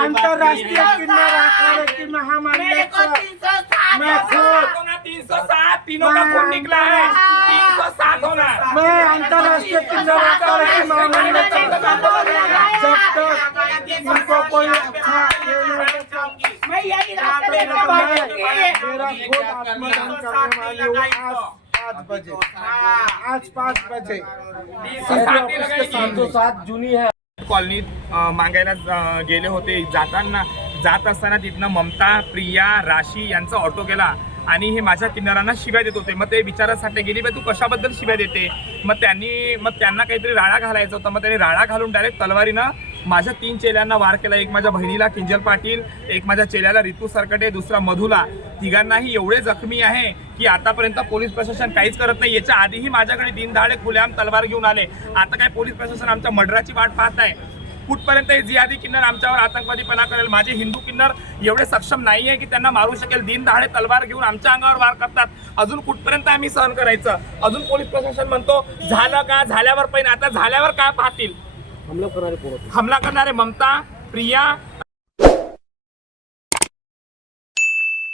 अंतरराष्ट्रीय किन्नर अखाड़े की महामंडल मैं खुद 307 तीनों का खून निकला है। 307 होना। मैं अंतरराष्ट्रीय किन्नर अखाड़े की महामंडल जब तक इनको कोई अच्छा मैं यही रास्ते लेके भागूंगी। मेरा खुद आत्मदान करने वाली हूँ आज 5 बजे 307 जुनी है। कॉलनीत मागायला गेले होते, जात असताना तिथनं ममता, प्रिया, राशी यांचा ऑटो गेला आणि हे माझ्या किन्नरांना शिव्या देत होते। मग ते विचारासाठी गेली, तू कशाबद्दल शिव्या देते? मग त्यांना काहीतरी राडा घालायचा होता। मग त्यांनी राडा घालून डायरेक्ट तलवारीनं माझ्या 3 चेल्यांना वार केला। एक माझ्या बहिणीला किंजल पाटील, एक माझ्या चेल्याला रितू सरकटे, दुसरा मधुला। तिघांनाही एवढे जखमी आहे की आतापर्यंत पोलीस प्रशासन काहीच करत नाही। याच्या आधीही माझ्याकडे दिनदहाडे खुलेआम तलवार घेऊन आले। आता काय पोलीस प्रशासन आमच्या मर्डराची वाट पाहत आहे? कुठपर्यंत हे जिहादी किन्नर आमच्यावर आतंकवादीपणा करेल? माझे हिंदू किन्नर एवढे सक्षम नाही आहे की त्यांना मारू शकेल। दिनदहाडे तलवार घेऊन आमच्या अंगावर वार करतात। अजून कुठपर्यंत आम्ही सहन करायचं? अजून पोलीस प्रशासन म्हणतो झालं का, झाल्यावर पण आता झाल्यावर काय पाहतील? हमला करणारे ममता, प्रिया